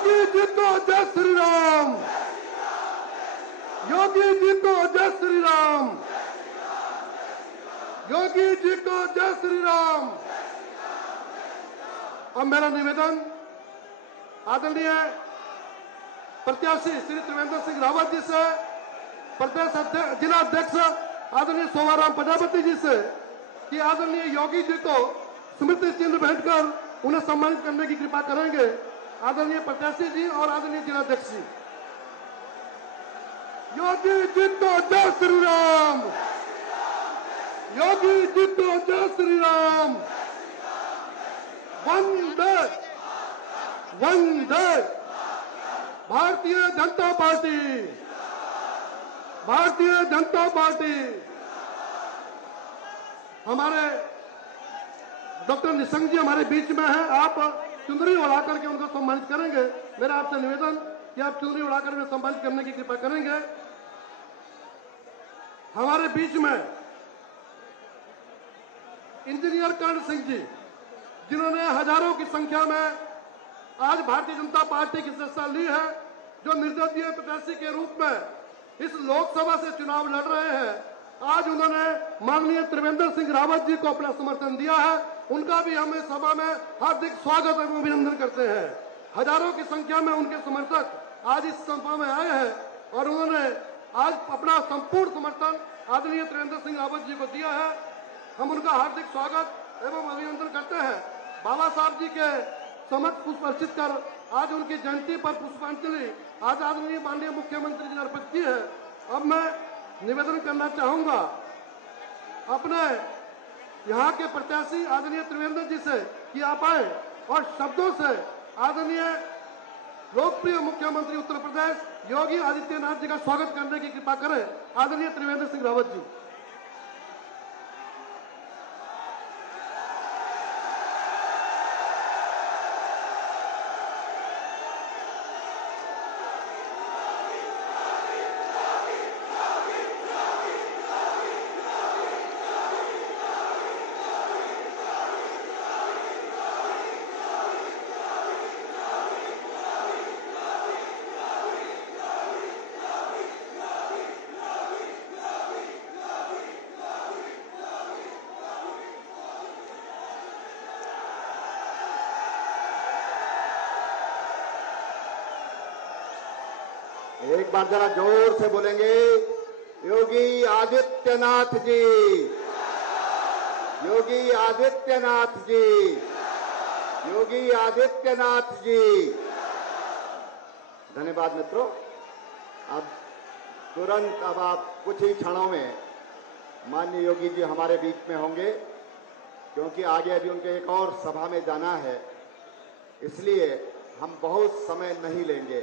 योगी जी को जय श्री राम। योगी जी को जय श्री राम। योगी जी को जय श्री राम। अब मेरा निवेदन आदरणीय प्रत्याशी श्री त्रिवेंद्र सिंह रावत जी से, प्रदेश जिला अध्यक्ष आदरणीय सोमाराम प्रजापति जी से कि आदरणीय योगी जी को स्मृति चिन्ह भेंट कर उन्हें सम्मानित करने की कृपा करेंगे। आदरणीय प्रत्याशी जी और आदरणीय जिलाध्यक्ष जी। योगी जी को जय श्री राम। योगी जी को जय श्री राम। वंदे वंदे भारतीय जनता पार्टी। भारतीय जनता पार्टी। हमारे डॉक्टर निशंक जी हमारे बीच में हैं। आप चुनरी उड़ा करके उनको सम्मानित करेंगे। मेरा आपसे निवेदन कि आप चुनरी उड़ाकर उन्हें सम्मानित करने की कृपा करेंगे। हमारे बीच में इंजीनियर कर्ण सिंह जी, जिन्होंने हजारों की संख्या में आज भारतीय जनता पार्टी की सदस्यता ली है, जो निर्दलीय प्रत्याशी के रूप में इस लोकसभा से चुनाव लड़ रहे हैं। आज उन्होंने माननीय त्रिवेंद्र सिंह रावत जी को अपना समर्थन दिया है। उनका भी हम इस सभा में हार्दिक स्वागत एवं अभिनंदन करते हैं। हजारों की संख्या में उनके समर्थक आज इस सभा में आए हैं और उन्होंने आज अपना संपूर्ण समर्थन आदरणीय त्रिवेंद्र सिंह रावत जी को दिया है। हम उनका हार्दिक स्वागत एवं अभिनंदन करते हैं। बाबा साहब जी के समक्ष पुष्प अर्पित कर आज उनकी जयंती पर पुष्पांजलि आज आदरणीय माननीय मुख्यमंत्री जी ने अर्पित की है। अब मैं निवेदन करना चाहूंगा अपने यहाँ के प्रत्याशी आदरणीय त्रिवेंद्र जी से कि आप आए और शब्दों से आदरणीय लोकप्रिय मुख्यमंत्री उत्तर प्रदेश योगी आदित्यनाथ जी का स्वागत करने की कृपा करें। आदरणीय त्रिवेंद्र सिंह रावत जी। एक बार जरा जोर से बोलेंगे, योगी आदित्यनाथ जी। योगी आदित्यनाथ जी। योगी आदित्यनाथ जी। धन्यवाद मित्रों। अब तुरंत अब आप कुछ ही क्षणों में माननीय योगी जी हमारे बीच में होंगे, क्योंकि आगे अभी उनके एक और सभा में जाना है, इसलिए हम बहुत समय नहीं लेंगे।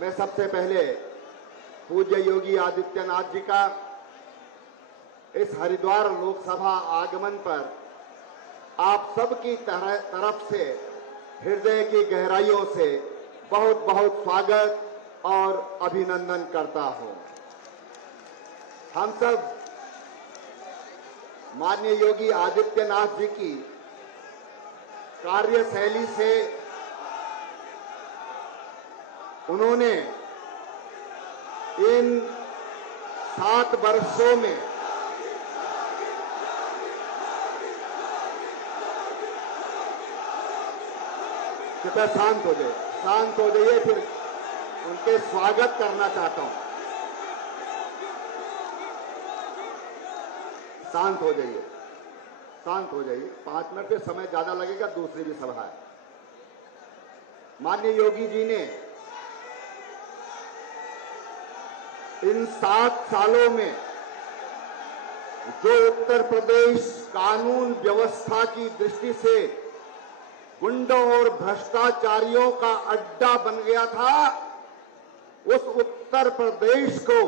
मैं सबसे पहले पूज्य योगी आदित्यनाथ जी का इस हरिद्वार लोकसभा आगमन पर आप सबकी तरफ से हृदय की गहराइयों से बहुत बहुत स्वागत और अभिनंदन करता हूं। हम सब माननीय योगी आदित्यनाथ जी की कार्यशैली से उन्होंने इन 7 वर्षों में कृपया शांत हो जाइए, शांत हो जाइए, फिर उनके स्वागत करना चाहता हूं। शांत हो जाइए, शांत हो जाइए। 5 मिनट के समय ज्यादा लगेगा, दूसरी भी सभा है। माननीय योगी जी ने इन 7 सालों में जो उत्तर प्रदेश कानून व्यवस्था की दृष्टि से गुंडों और भ्रष्टाचारियों का अड्डा बन गया था, उस उत्तर प्रदेश को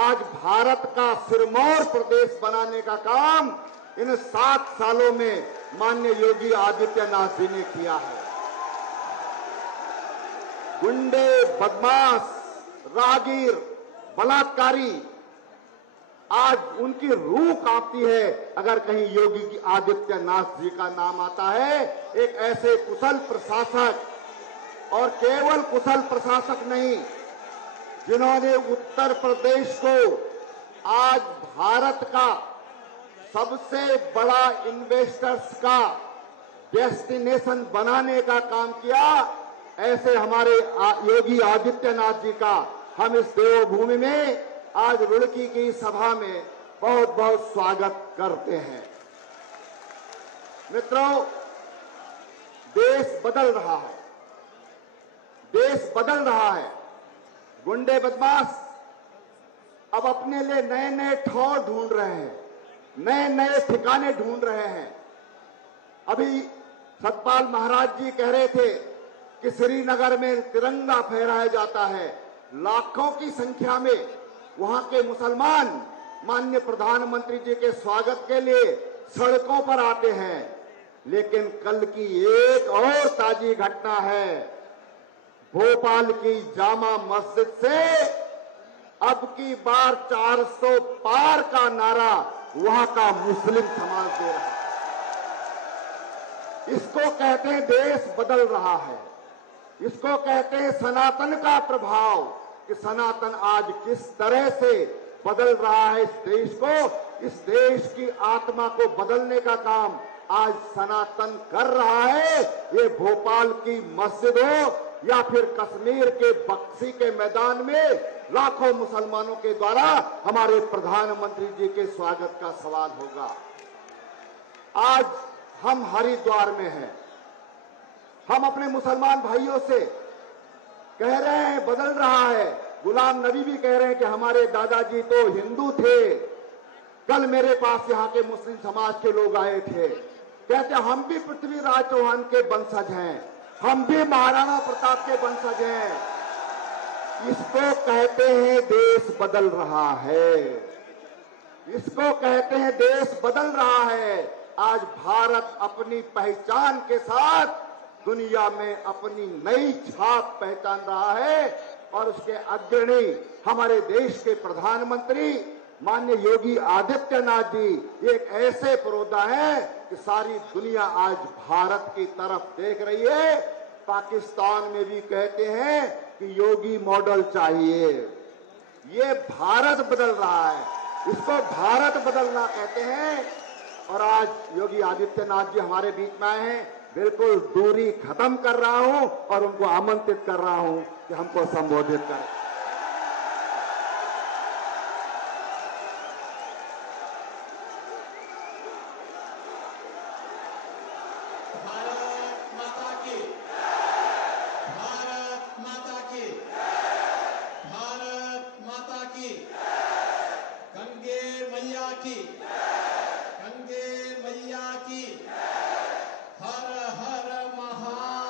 आज भारत का सिरमौर प्रदेश बनाने का काम इन 7 सालों में माननीय योगी आदित्यनाथ जी ने किया है। गुंडे, बदमाश, राहगीर, बलात्कारी आज उनकी रूह कांपती है अगर कहीं योगी आदित्यनाथ जी का नाम आता है। एक ऐसे कुशल प्रशासक और केवल कुशल प्रशासक नहीं, जिन्होंने उत्तर प्रदेश को आज भारत का सबसे बड़ा इन्वेस्टर्स का डेस्टिनेशन बनाने का काम किया, ऐसे हमारे योगी आदित्यनाथ जी का हम इस देवभूमि में आज रुड़की की सभा में बहुत बहुत स्वागत करते हैं। मित्रों, देश बदल रहा है, देश बदल रहा है। गुंडे बदमाश अब अपने लिए नए नए ठौर ढूंढ रहे हैं, नए नए ठिकाने ढूंढ रहे हैं। अभी सतपाल महाराज जी कह रहे थे कि श्रीनगर में तिरंगा फहराया जाता है, लाखों की संख्या में वहां के मुसलमान माननीय प्रधानमंत्री जी के स्वागत के लिए सड़कों पर आते हैं। लेकिन कल की एक और ताजी घटना है, भोपाल की जामा मस्जिद से अब की बार 400 पार का नारा वहां का मुस्लिम समाज दे रहा है। इसको कहते हैं देश बदल रहा है, इसको कहते हैं सनातन का प्रभाव, कि सनातन आज किस तरह से बदल रहा है इस देश को। इस देश की आत्मा को बदलने का काम आज सनातन कर रहा है। ये भोपाल की मस्जिद हो या फिर कश्मीर के बक्सी के मैदान में लाखों मुसलमानों के द्वारा हमारे प्रधानमंत्री जी के स्वागत का सवाल होगा। आज हम हरिद्वार में हैं, हम अपने मुसलमान भाइयों से कह रहे हैं बदल रहा है। गुलाम नबी भी कह रहे हैं कि हमारे दादाजी तो हिंदू थे। कल मेरे पास यहाँ के मुस्लिम समाज के लोग आए थे, कहते हम भी पृथ्वीराज चौहान के वंशज हैं, हम भी महाराणा प्रताप के वंशज हैं। इसको कहते हैं देश बदल रहा है, इसको कहते हैं देश बदल रहा है। आज भारत अपनी पहचान के साथ दुनिया में अपनी नई छाप पहचान रहा है और उसके अग्रणी हमारे देश के प्रधानमंत्री माननीय योगी आदित्यनाथ जी एक ऐसे पुरोधा हैं कि सारी दुनिया आज भारत की तरफ देख रही है। पाकिस्तान में भी कहते हैं कि योगी मॉडल चाहिए। ये भारत बदल रहा है, इसको भारत बदलना कहते हैं। और आज योगी आदित्यनाथ जी हमारे बीच में आए हैं, बिल्कुल दूरी खत्म कर रहा हूं और उनको आमंत्रित कर रहा हूं कि हमको संबोधित करें। भारत माता की, भारत माता की, भारत माता की, गंगे मैया की, गंगे मैया की, हर हर महादेव।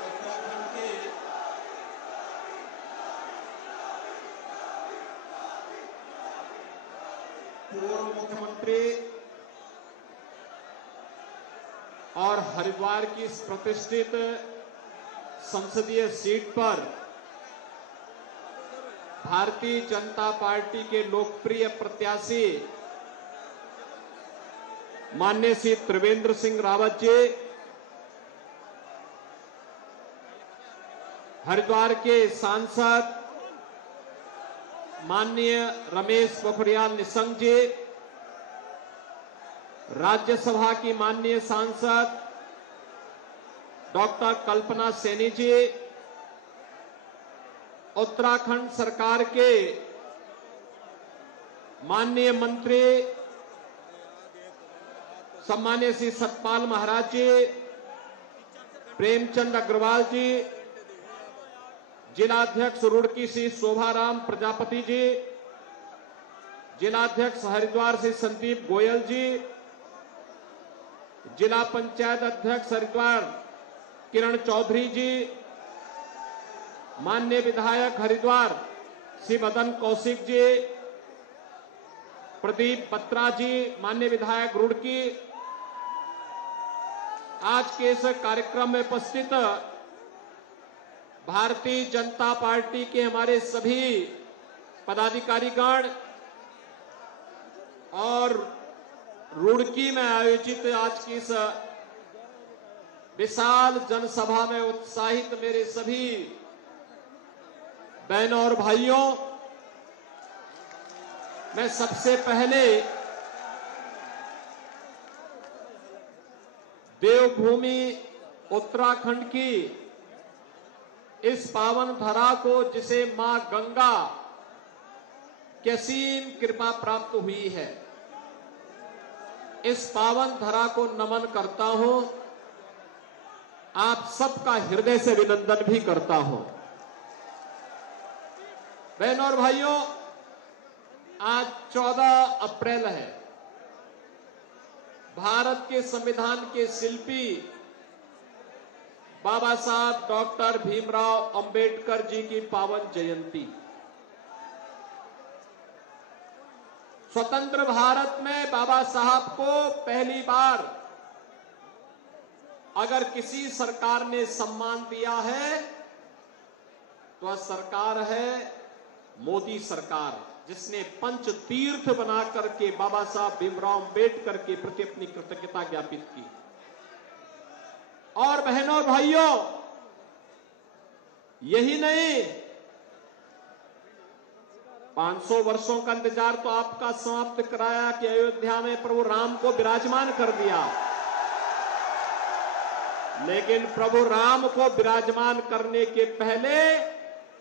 उत्तराखंड के पूर्व मुख्यमंत्री और हरिद्वार की इस प्रतिष्ठित संसदीय सीट पर भारतीय जनता पार्टी के लोकप्रिय प्रत्याशी माननीय श्री त्रिवेंद्र सिंह रावत जी, हरिद्वार के सांसद माननीय रमेश पोखरियाल निशंक जी, राज्यसभा की माननीय सांसद डॉक्टर कल्पना सैनी जी, उत्तराखंड सरकार के माननीय मंत्री सम्मानीय श्री सतपाल महाराज जी, प्रेमचंद अग्रवाल जी, जिलाध्यक्ष रुड़की श्री शोभाराम प्रजापति जी, जिलाध्यक्ष हरिद्वार श्री संदीप गोयल जी, जिला पंचायत अध्यक्ष हरिद्वार किरण चौधरी जी, माननीय विधायक हरिद्वार श्री मदन कौशिक जी, प्रदीप बत्रा जी, माननीय विधायक रुड़की, आज के इस कार्यक्रम में उपस्थित भारतीय जनता पार्टी के हमारे सभी पदाधिकारीगण और रुड़की में आयोजित आज की इस विशाल जनसभा में उत्साहित मेरे सभी बहनों और भाइयों, मैं सबसे पहले देवभूमि उत्तराखंड की इस पावन धरा को, जिसे मां गंगा की असीम कृपा प्राप्त हुई है, इस पावन धरा को नमन करता हूं। आप सबका हृदय से अभिनंदन भी करता हूं। बहनों और भाइयों, आज 14 अप्रैल है। भारत के संविधान के शिल्पी बाबा साहब डॉक्टर भीमराव अंबेडकर जी की पावन जयंती। स्वतंत्र भारत में बाबा साहब को पहली बार अगर किसी सरकार ने सम्मान दिया है तो वह सरकार है मोदी सरकार, जिसने पंच तीर्थ बना करके बाबा साहब भीमराव अंबेडकर के प्रति अपनी कृतज्ञता ज्ञापित की। और बहनों और भाइयों, यही नहीं, 500 वर्षों का इंतजार तो आपका समाप्त कराया कि अयोध्या में प्रभु राम को विराजमान कर दिया, लेकिन प्रभु राम को विराजमान करने के पहले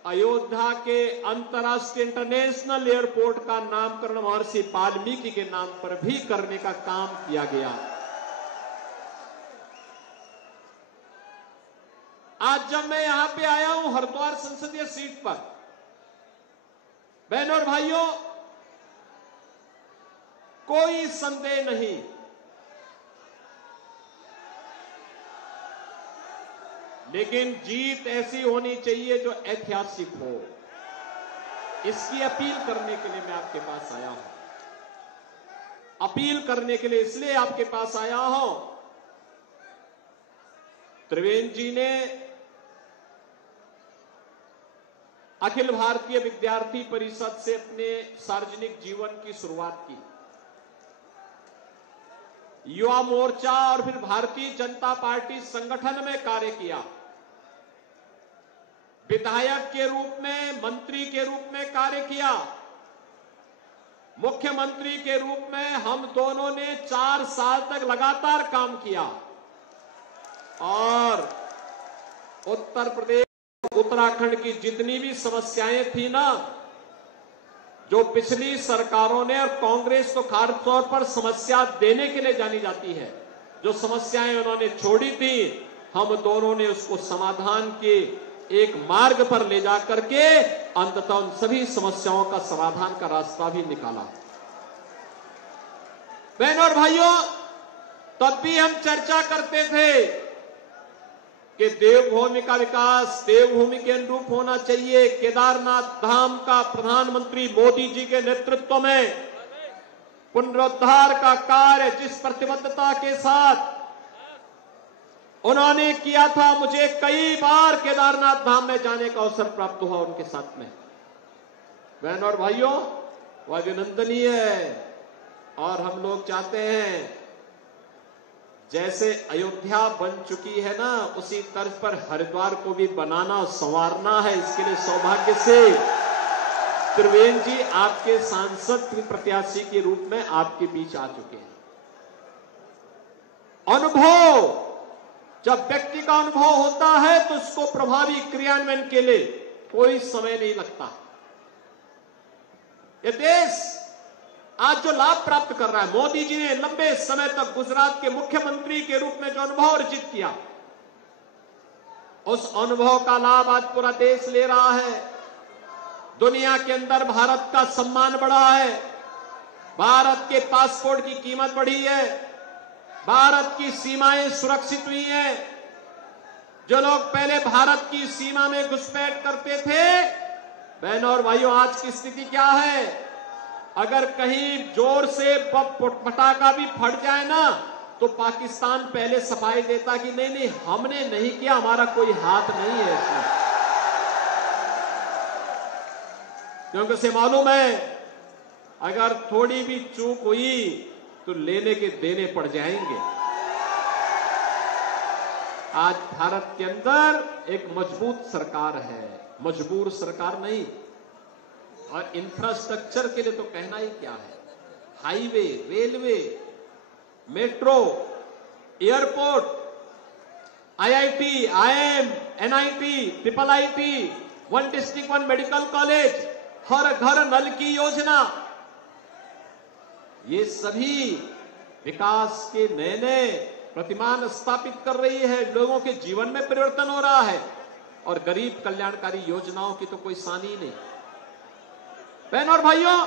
अयोध्या के अंतर्राष्ट्रीय इंटरनेशनल एयरपोर्ट का नामकरण महर्षि वाल्मीकि के नाम पर भी करने का काम किया गया। आज जब मैं यहां पे आया हूं हरिद्वार संसदीय सीट पर, बहनों और भाइयों, कोई संदेह नहीं, लेकिन जीत ऐसी होनी चाहिए जो ऐतिहासिक हो। इसकी अपील करने के लिए मैं आपके पास आया हूं। अपील करने के लिए इसलिए आपके पास आया हूं, त्रिवेंद्र जी ने अखिल भारतीय विद्यार्थी परिषद से अपने सार्वजनिक जीवन की शुरुआत की। युवा मोर्चा और फिर भारतीय जनता पार्टी संगठन में कार्य किया। विधायक के रूप में, मंत्री के रूप में कार्य किया। मुख्यमंत्री के रूप में हम दोनों ने 4 साल तक लगातार काम किया और उत्तर प्रदेश, उत्तराखंड की जितनी भी समस्याएं थी ना, जो पिछली सरकारों ने, और कांग्रेस तो खास तौर पर समस्या देने के लिए जानी जाती है, जो समस्याएं उन्होंने छोड़ी थी, हम दोनों ने उसको समाधान के एक मार्ग पर ले जाकर के अंततः उन सभी समस्याओं का समाधान का रास्ता भी निकाला। बहनों और भाइयों, तब भी हम चर्चा करते थे कि देवभूमि का विकास देवभूमि के अनुरूप होना चाहिए। केदारनाथ धाम का प्रधानमंत्री मोदी जी के नेतृत्व में पुनरुद्धार का कार्य जिस प्रतिबद्धता के साथ उन्होंने किया था, मुझे कई बार केदारनाथ धाम में जाने का अवसर प्राप्त हुआ उनके साथ में। बहनों और भाइयों, वह अभिनंदनीय है और हम लोग चाहते हैं जैसे अयोध्या बन चुकी है ना, उसी तर्ज पर हरिद्वार को भी बनाना, संवारना है। इसके लिए सौभाग्य से त्रिवेंद्र जी आपके सांसद प्रत्याशी के रूप में आपके बीच आ चुके हैं। अनुभव, जब व्यक्ति का अनुभव होता है तो उसको प्रभावी क्रियान्वयन के लिए कोई समय नहीं लगता। ये देश आज जो लाभ प्राप्त कर रहा है, मोदी जी ने लंबे समय तक गुजरात के मुख्यमंत्री के रूप में जो अनुभव अर्जित किया, उस अनुभव का लाभ आज पूरा देश ले रहा है। दुनिया के अंदर भारत का सम्मान बढ़ा है, भारत के पासपोर्ट की कीमत बढ़ी है, भारत की सीमाएं सुरक्षित हुई हैं। जो लोग पहले भारत की सीमा में घुसपैठ करते थे, बहनों और भाइयों, आज की स्थिति क्या है? अगर कहीं जोर से पटाखा भी फट जाए ना, तो पाकिस्तान पहले सफाई देता कि नहीं नहीं, हमने नहीं किया, हमारा कोई हाथ नहीं है इसमें। क्योंकि उसे मालूम है अगर थोड़ी भी चूक हुई तो लेने के देने पड़ जाएंगे। आज भारत के अंदर एक मजबूत सरकार है, मजबूर सरकार नहीं। और इंफ्रास्ट्रक्चर के लिए तो कहना ही क्या है, highway, railway, metro, airport, IIT, IIM, NIT, triple IT, 1 district 1 medical college, हर घर नल की योजना, ये सभी विकास के नए नए प्रतिमान स्थापित कर रही है। लोगों के जीवन में परिवर्तन हो रहा है और गरीब कल्याणकारी योजनाओं की तो कोई सानी नहीं। बहनों और भाइयों,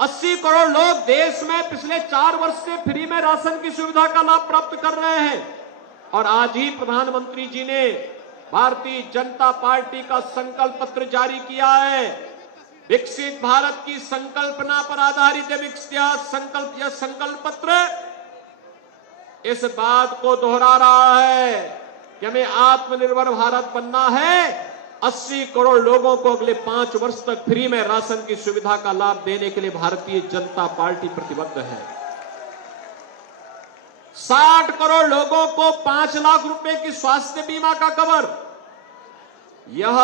80 करोड़ लोग देश में पिछले 4 वर्ष से फ्री में राशन की सुविधा का लाभ प्राप्त कर रहे हैं। और आज ही प्रधानमंत्री जी ने भारतीय जनता पार्टी का संकल्प पत्र जारी किया है। विकसित भारत की संकल्पना पर आधारित यह संकल्प पत्र इस बात को दोहरा रहा है कि हमें आत्मनिर्भर भारत बनना है। 80 करोड़ लोगों को अगले 5 वर्ष तक फ्री में राशन की सुविधा का लाभ देने के लिए भारतीय जनता पार्टी प्रतिबद्ध है। 60 करोड़ लोगों को 5 लाख रुपए की स्वास्थ्य बीमा का कवर, यह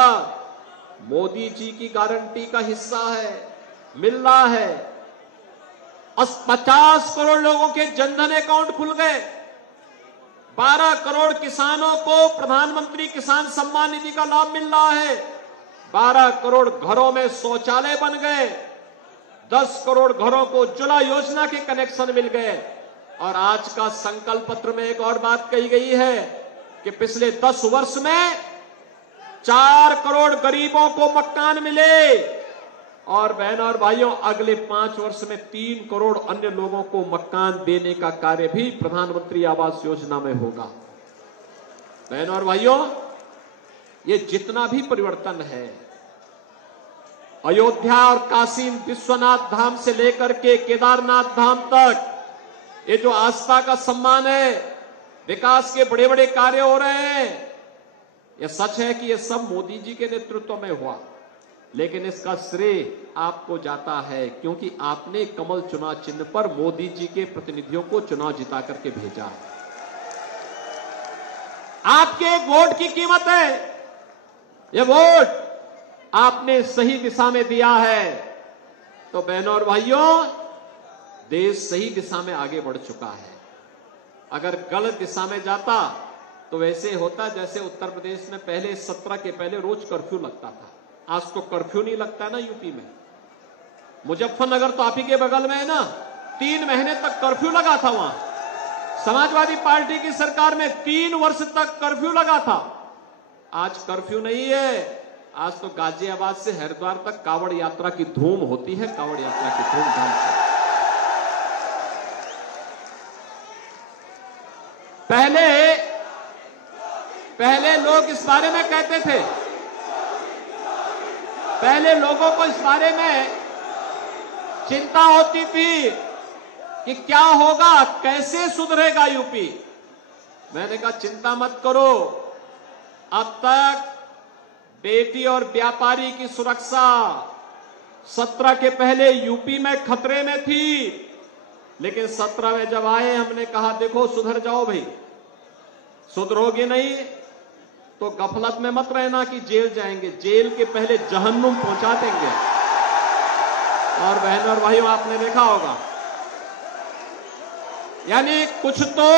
मोदी जी की गारंटी का हिस्सा है, मिल रहा है। 50 करोड़ लोगों के जनधन अकाउंट खुल गए। 12 करोड़ किसानों को प्रधानमंत्री किसान सम्मान निधि का लाभ मिल रहा है। 12 करोड़ घरों में शौचालय बन गए। 10 करोड़ घरों को उज्ज्वला योजना के कनेक्शन मिल गए। और आज का संकल्प पत्र में एक और बात कही गई है कि पिछले 10 वर्ष में 4 करोड़ गरीबों को मकान मिले। और बहनों और भाइयों, अगले 5 वर्ष में 3 करोड़ अन्य लोगों को मकान देने का कार्य भी प्रधानमंत्री आवास योजना में होगा। बहनों और भाइयों, ये जितना भी परिवर्तन है, अयोध्या और काशी विश्वनाथ धाम से लेकर के केदारनाथ धाम तक, ये जो आस्था का सम्मान है, विकास के बड़े बड़े कार्य हो रहे हैं। यह सच है कि यह सब मोदी जी के नेतृत्व में हुआ, लेकिन इसका श्रेय आपको जाता है क्योंकि आपने कमल चुनाव चिन्ह पर मोदी जी के प्रतिनिधियों को चुनाव जिता करके भेजा। आपके एक वोट की कीमत है। यह वोट आपने सही दिशा में दिया है। तो बहनों और भाइयों, देश सही दिशा में आगे बढ़ चुका है। अगर गलत दिशा में जाता तो वैसे होता जैसे उत्तर प्रदेश में पहले 17 के पहले रोज कर्फ्यू लगता था। आज तो कर्फ्यू नहीं लगता है ना यूपी में। मुजफ्फरनगर तो आप ही के बगल में है ना, 3 महीने तक कर्फ्यू लगा था वहां। समाजवादी पार्टी की सरकार में 3 वर्ष तक कर्फ्यू लगा था। आज कर्फ्यू नहीं है। आज तो गाजियाबाद से हरिद्वार तक कांवड़ यात्रा की धूम होती है, कांवड़ यात्रा की धूमधाम से। पहले लोग इस बारे में कहते थे, पहले लोगों को इस बारे में चिंता होती थी कि क्या होगा, कैसे सुधरेगा यूपी। मैंने कहा चिंता मत करो, अब तक बेटी और व्यापारी की सुरक्षा 17 के पहले यूपी में खतरे में थी, लेकिन 17 में जब आए हमने कहा देखो सुधर जाओ भाई। सुधरोगे नहीं तो गफलत में मत रहना कि जेल जाएंगे, जेल के पहले जहन्नुम पहुंचा देंगे। और बहनों और भाइयों, आपने देखा होगा, यानी कुछ तो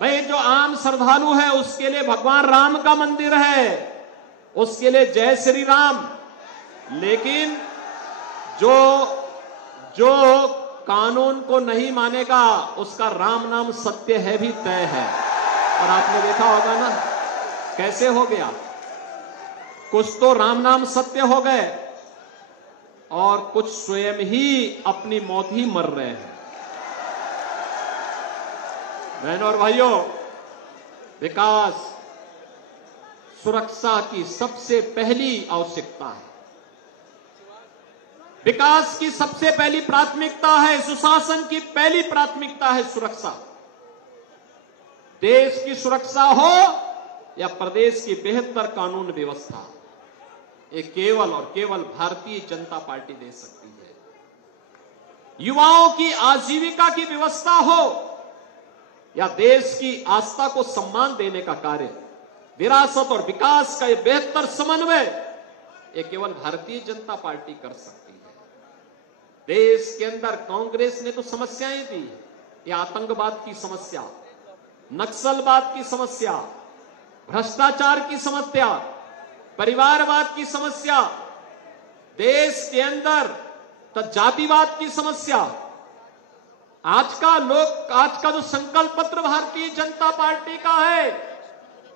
भाई जो आम श्रद्धालु है उसके लिए भगवान राम का मंदिर है, उसके लिए जय श्री राम, लेकिन जो कानून को नहीं मानेगा उसका राम नाम सत्य है भी तय है। और आपने देखा होगा ना कैसे हो गया, कुछ तो राम नाम सत्य हो गए और कुछ स्वयं ही अपनी मौत ही मर रहे हैं। बहनों और भाइयों, विकास सुरक्षा की सबसे पहली आवश्यकता है। विकास की सबसे पहली प्राथमिकता है, सुशासन की पहली प्राथमिकता है सुरक्षा। देश की सुरक्षा हो या प्रदेश की बेहतर कानून व्यवस्था, ये केवल और केवल भारतीय जनता पार्टी दे सकती है। युवाओं की आजीविका की व्यवस्था हो या देश की आस्था को सम्मान देने का कार्य, विरासत और विकास का यह बेहतर समन्वय ये केवल भारतीय जनता पार्टी कर सकती है। देश के अंदर कांग्रेस ने तो समस्याएं दी, ये आतंकवाद की समस्या, नक्सलवाद की समस्या, भ्रष्टाचार की समस्या, परिवारवाद की समस्या, देश के अंदर तो जातिवाद की समस्या। आज का जो संकल्प पत्र भारतीय जनता पार्टी का है,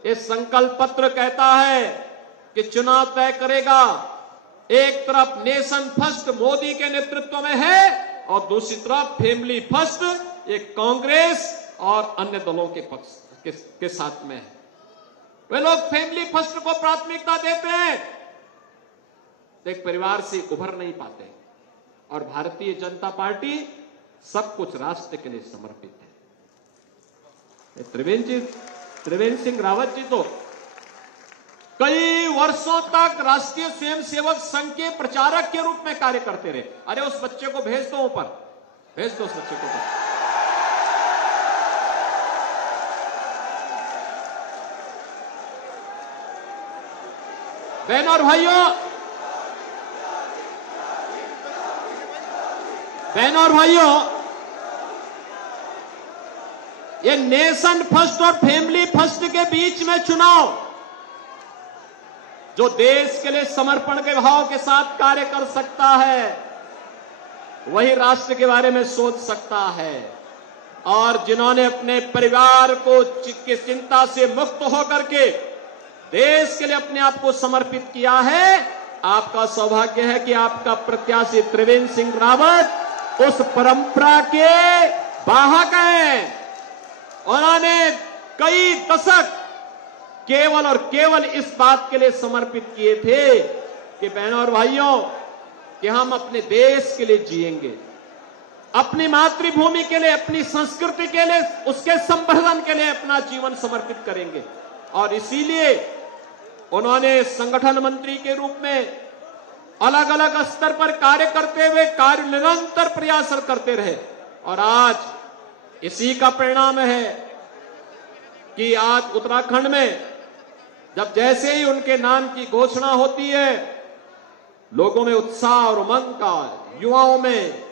ये संकल्प पत्र कहता है कि चुनाव तय करेगा, एक तरफ नेशन फर्स्ट मोदी के नेतृत्व में है और दूसरी तरफ फैमिली फर्स्ट ये कांग्रेस और अन्य दलों के साथ में है। वे लोग फैमिली फर्स्ट को प्राथमिकता देते हैं, एक परिवार से उभर नहीं पाते, और भारतीय जनता पार्टी सब कुछ राष्ट्र के लिए समर्पित है। त्रिवेंद्र सिंह रावत जी तो कई वर्षों तक राष्ट्रीय स्वयंसेवक संघ के प्रचारक के रूप में कार्य करते रहे। अरे उस बच्चे को भेज दो ऊपर, भेज दो उस बच्चे को ऊपर। बहनों और भाइयों, ये नेशन फर्स्ट और फैमिली फर्स्ट के बीच में चुनाव, जो देश के लिए समर्पण के भाव के साथ कार्य कर सकता है वही राष्ट्र के बारे में सोच सकता है, और जिन्होंने अपने परिवार को की चिंता से मुक्त होकर के देश के लिए अपने आप को समर्पित किया है, आपका सौभाग्य है कि आपका प्रत्याशी त्रिवेंद्र सिंह रावत उस परंपरा के वाहक हैं। उन्होंने कई दशक केवल और केवल इस बात के लिए समर्पित किए थे कि बहनों और भाइयों कि हम अपने देश के लिए जिएंगे, अपनी मातृभूमि के लिए, अपनी संस्कृति के लिए, उसके संवर्धन के लिए अपना जीवन समर्पित करेंगे। और इसीलिए उन्होंने संगठन मंत्री के रूप में अलग अलग स्तर पर कार्य करते हुए निरंतर प्रयास करते रहे, और आज इसी का परिणाम है कि आज उत्तराखंड में जब जैसे ही उनके नाम की घोषणा होती है, लोगों में उत्साह और उमंग का, युवाओं में,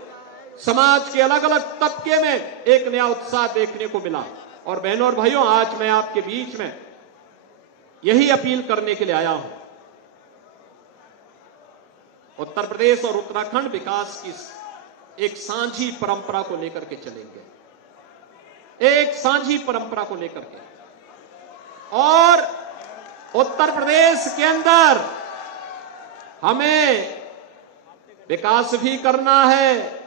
समाज के अलग अलग तबके में एक नया उत्साह देखने को मिला। और बहनों और भाइयों, आज मैं आपके बीच में यही अपील करने के लिए आया हूं, उत्तर प्रदेश और उत्तराखंड विकास की एक साझी परंपरा को लेकर के चलेंगे, एक साझी परंपरा को लेकर के, और उत्तर प्रदेश के अंदर हमें विकास भी करना है,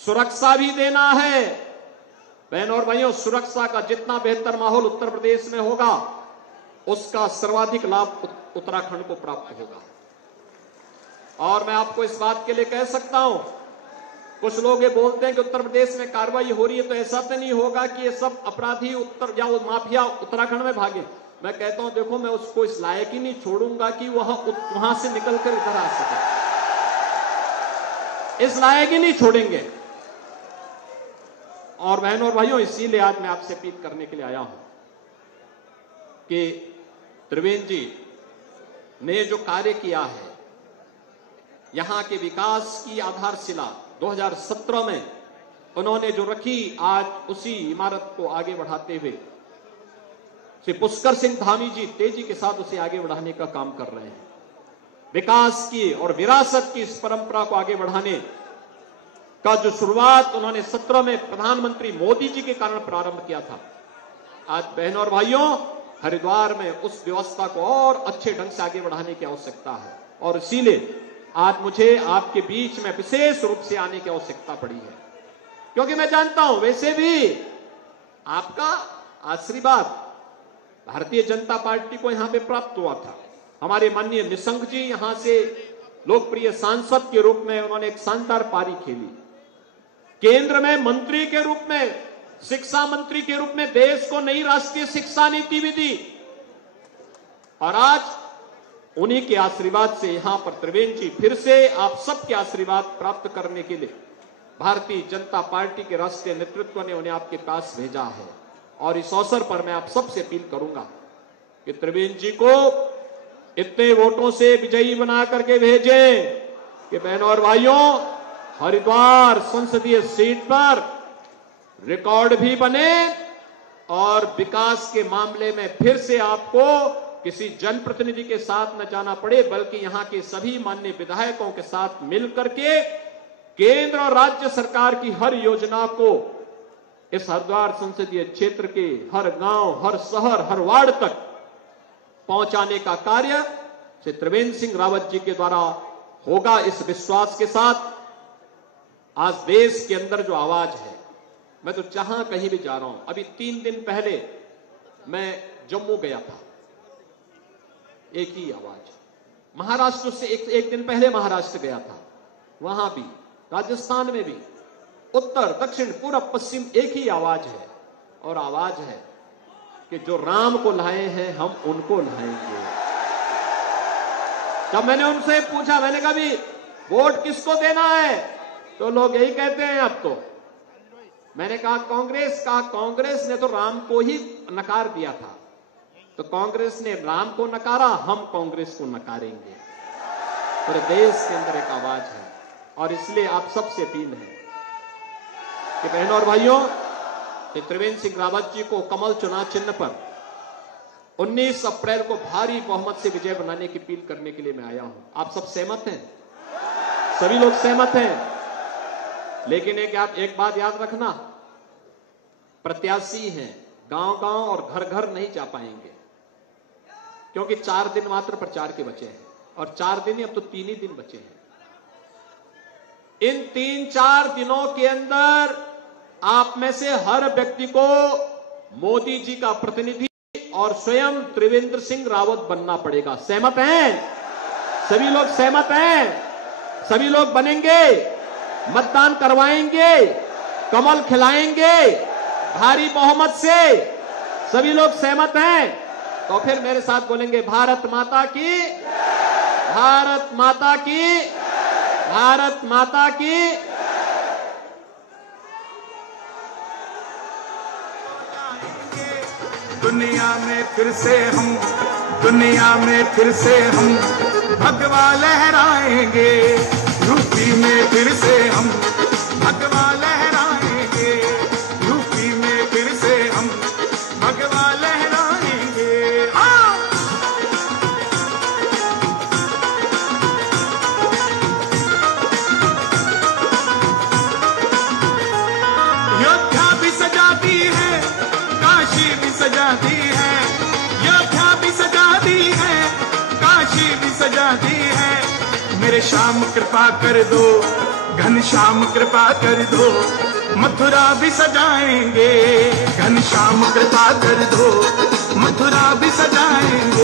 सुरक्षा भी देना है। बहनों और भाइयों, सुरक्षा का जितना बेहतर माहौल उत्तर प्रदेश में होगा, उसका सर्वाधिक लाभ उत्तराखंड को प्राप्त होगा। और मैं आपको इस बात के लिए कह सकता हूं, कुछ लोग ये बोलते हैं कि उत्तर प्रदेश में कार्रवाई हो रही है, तो ऐसा तो नहीं होगा कि ये सब अपराधी माफिया उत्तराखंड में भागे। मैं कहता हूं, देखो, मैं उसको इस लायक ही नहीं छोड़ूंगा कि वहां से निकलकर इधर आ सके, इस लायक ही नहीं छोड़ेंगे। और बहनों और भाइयों, इसीलिए आज मैं आपसे अपील करने के लिए आया हूं कि त्रिवेंद्र जी ने जो कार्य किया है, यहां के विकास की आधारशिला 2017 में उन्होंने जो रखी, आज उसी इमारत को आगे बढ़ाते हुए श्री पुष्कर सिंह धामी जी तेजी के साथ उसे आगे बढ़ाने का काम कर रहे हैं। विकास की और विरासत की इस परंपरा को आगे बढ़ाने का जो शुरुआत उन्होंने 17 में प्रधानमंत्री मोदी जी के कारण प्रारंभ किया था, आज बहनों और भाइयों, हरिद्वार में उस व्यवस्था को और अच्छे ढंग से आगे बढ़ाने की आवश्यकता है। और इसीलिए आज मुझे आपके बीच में विशेष रूप से आने की आवश्यकता पड़ी है, क्योंकि मैं जानता हूं वैसे भी आपका आशीर्वाद भारतीय जनता पार्टी को यहां पे प्राप्त हुआ था। हमारे माननीय निशंक जी यहां से लोकप्रिय सांसद के रूप में उन्होंने एक शानदार पारी खेली, केंद्र में मंत्री के रूप में, शिक्षा मंत्री के रूप में देश को नई राष्ट्रीय शिक्षा नीति भी दी, और आज उन्हीं के आशीर्वाद से यहां पर त्रिवेंद्र जी फिर से आप सबके आशीर्वाद प्राप्त करने के लिए भारतीय जनता पार्टी के राष्ट्रीय नेतृत्व ने उन्हें आपके पास भेजा है। और इस अवसर पर मैं आप सबसे अपील करूंगा कि त्रिवेंद्र जी को इतने वोटों से विजयी बना करके भेजें कि बहनों और भाइयों, हरिद्वार संसदीय सीट पर रिकॉर्ड भी बने और विकास के मामले में फिर से आपको किसी जनप्रतिनिधि के साथ न जाना पड़े, बल्कि यहां के सभी माननीय विधायकों के साथ मिलकर के केंद्र और राज्य सरकार की हर योजना को इस हरिद्वार संसदीय क्षेत्र के हर गांव, हर शहर, हर वार्ड तक पहुंचाने का कार्य श्री त्रिवेंद्र सिंह रावत जी के द्वारा होगा। इस विश्वास के साथ आज देश के अंदर जो आवाज है, मैं तो जहां कहीं भी जा रहा हूं, अभी 3 दिन पहले मैं जम्मू गया था, एक ही आवाज। महाराष्ट्र से एक दिन पहले महाराष्ट्र गया था, वहां भी, राजस्थान में भी, उत्तर, दक्षिण, पूरब, पश्चिम एक ही आवाज है। और आवाज है कि जो राम को लाए हैं हम उनको लाएंगे। जब मैंने उनसे पूछा, मैंने कहा भी वोट किसको देना है, तो लोग यही कहते हैं अब तो। मैंने कहा कांग्रेस ने तो राम को ही नकार दिया था, तो कांग्रेस ने राम को नकारा, हम कांग्रेस को नकारेंगे। पूरे देश के अंदर एक आवाज है। और इसलिए आप सबसे अपील है कि बहनों और भाइयों, त्रिवेंद्र सिंह रावत जी को कमल चुनाव चिन्ह पर 19 अप्रैल को भारी बहुमत से विजय बनाने की अपील करने के लिए मैं आया हूं। आप सब सहमत हैं? सभी लोग सहमत हैं? लेकिन एक बात याद रखना, प्रत्याशी हैं, गांव-गांव और घर-घर नहीं जा पाएंगे, क्योंकि 4 दिन मात्र प्रचार के बचे हैं। और 4 दिन ही, अब तो 3 ही दिन बचे हैं। इन 3-4 दिनों के अंदर आप में से हर व्यक्ति को मोदी जी का प्रतिनिधि और स्वयं त्रिवेंद्र सिंह रावत बनना पड़ेगा। सहमत हैं? सभी लोग सहमत हैं? सभी लोग बनेंगे, मतदान करवाएंगे, कमल खिलाएंगे भारी बहुमत से। सभी लोग सहमत हैं? तो फिर मेरे साथ बोलेंगे, भारत माता की, भारत माता की, भारत माता की। दुनिया में फिर से हम भगवा लहराएंगे, यूपी में फिर से हम भगवा लहराएंगे, यूपी में फिर से हम भगवा लहराएंगे। योद्धा भी सजाती है, काशी भी सजाती है, योद्धा भी सजाती है, काशी भी सजाती है। मेरे श्याम कृपा कर दो, घनश्याम कृपा कर दो, मथुरा भी सजाएंगे, घनश्याम कृपा कर दो, मथुरा भी सजाएंगे।